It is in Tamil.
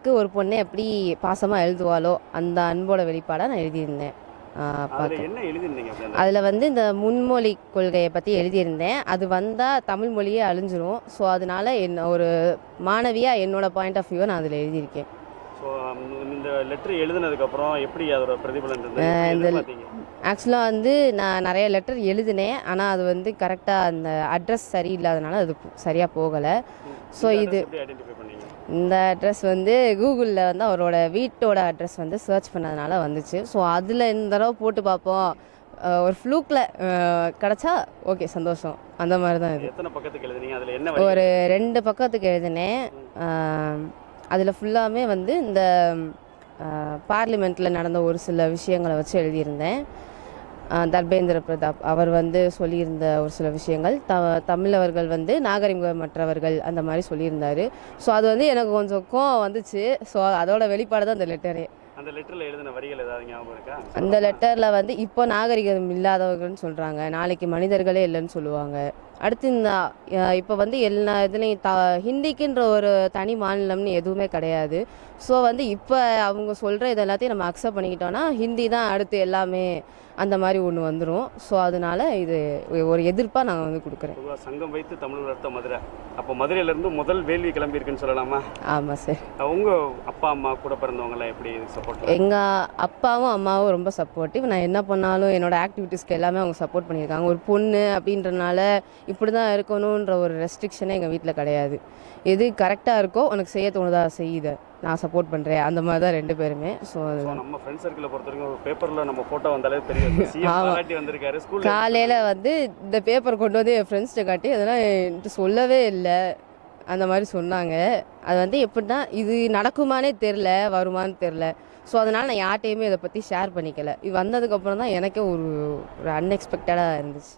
அப்பாவுக்கு ஒரு பொண்ணு எப்படி பாசமாக எழுதுவாளோ அந்த அன்போட வெளிப்பாடாக நான் எழுதியிருந்தேன் அப்பாவுக்கு. என்ன எழுதிருந்தீங்க அப்படி அந்த அதில் வந்து இந்த முன்மொழி கொள்கையை பற்றி எழுதியிருந்தேன். அது வந்தால் தமிழ் மொழியே அழிஞ்சிரும். ஸோ அதனால என்ன ஒரு மாணவியாக என்னோட பாயிண்ட் ஆஃப் வியூவை நான் அதில் எழுதியிருக்கேன். ஸோ இந்த லெட்டர் எழுதுனதுக்கப்புறம் எப்படி அதோட பிரதிபலன் இருந்தது இந்த எதிர்பார்த்தீங்க? ஆக்சுவலாக வந்து நான் நிறைய லெட்டர் எழுதினேன். ஆனால் அது வந்து கரெக்டாக அந்த அட்ரஸ் சரியில்லாதனால அது சரியாக போகலை. ஸோ இந்த இது address எப்படி ஐடென்டிஃபை பண்ணீங்க? இந்த அட்ரஸ் வந்து கூகுளில் வந்து அவரோட வீட்டோட அட்ரஸ் வந்து சர்ச் பண்ணதுனால வந்துச்சு. ஸோ அதில் இந்த தடவை போட்டு பார்ப்போம், ஒரு ஃப்ளூக்கில் கிடச்சா ஓகே சந்தோஷம், அந்த மாதிரி தான் இது. எத்தனை பக்கத்துக்கு எழுதுனீங்க? அதில் என்ன ஒரு 2 பக்கத்துக்கு எழுதினேன். அதில் ஃபுல்லாமே வந்து இந்த பார்லிமெண்ட்டில் நடந்த ஒரு சில விஷயங்களை வச்சு எழுதியிருந்தேன். தர்பேந்திர பிரதாப் அவர் வந்து சொல்லியிருந்த ஒரு சில விஷயங்கள், தமிழவர்கள் வந்து நாகரிகமற்றவர்கள் அந்த மாதிரி சொல்லியிருந்தார். ஸோ அது வந்து எனக்கு கொஞ்சம் கோவம் வந்துச்சு. ஸோ அதோட வெளிப்பாடு தான் அந்த லெட்டரே. அந்த லெட்டரில் எழுதின வரிகள் ஏதாவது ஞாபகம் இருக்கா? அந்த லெட்டரில் வந்து இப்போ நாகரிகம் இல்லாதவர்கள்னு சொல்கிறாங்க, நாளைக்கு மனிதர்களே இல்லைன்னு சொல்லுவாங்க. அடுத்து இந்த இப்போ வந்து எல்லா இதுலேயும் ஹிந்திக்குன்ற ஒரு தனி மாநிலம்னு எதுவுமே கிடையாது. ஸோ வந்து இப்போ அவங்க சொல்கிற இது எல்லாத்தையும் நம்ம அக்செப்ட் பண்ணிக்கிட்டோன்னா ஹிந்தி தான் அடுத்து எல்லாமே, அந்த மாதிரி ஒன்று வந்துடும். ஸோ அதனால இது ஒரு எதிர்ப்பாக நான் வந்து கொடுக்குறேன். பொதுவாக சங்கம் வைத்து தமிழ் வளர்த்த மதுரை, அப்போ மதுரையிலேருந்து முதல் வேள்வி கிளம்பியிருக்குன்னு சொல்லலாமா? ஆமாம் சார். உங்கள் அப்பா அம்மா கூட பிறந்தவங்களாம் எப்படி சப்போர்ட்? எங்கள் அப்பாவும் அம்மாவும் ரொம்ப சப்போர்ட்டிவ். நான் என்ன பண்ணாலும் என்னோடய ஆக்டிவிட்டீஸ்க்கு எல்லாமே அவங்க சப்போர்ட் பண்ணியிருக்காங்க. ஒரு பொண்ணு அப்படின்றனால இப்படி தான் இருக்கணுன்ற ஒரு ரெஸ்ட்ரிக்ஷனே எங்கள் வீட்டில் கிடையாது. எது கரெக்டாக இருக்கோ உனக்கு செய்ய தோணுதா செய்யுத, நான் சப்போர்ட் பண்ணுறேன், அந்த மாதிரி தான் 2 பேருமே. ஸோ நம்ம ஃப்ரெண்ட் சர்க்கிளை பொறுத்த வரைக்கும் ஒரு பேப்பரில் நம்ம ஃபோட்டோ வந்தாலே தெரியும். பாராட்டி வந்திருக்காரு ஸ்கூல். காலையில் வந்து இந்த பேப்பர் கொண்டு வந்து என் ஃப்ரெண்ட்ஸ்கிட்ட காட்டி அதெல்லாம் என்கிட்ட சொல்லவே இல்லை, அந்த மாதிரி சொன்னாங்க. அது வந்து எப்படின்னா இது நடக்குமானே தெரில, வருமானு தெரில. ஸோ அதனால் நான் யார்கிட்டையுமே இதை பற்றி ஷேர் பண்ணிக்கல. இது வந்ததுக்கப்புறம் தான் எனக்கே ஒரு அன்எக்ஸ்பெக்டடாக இருந்துச்சு.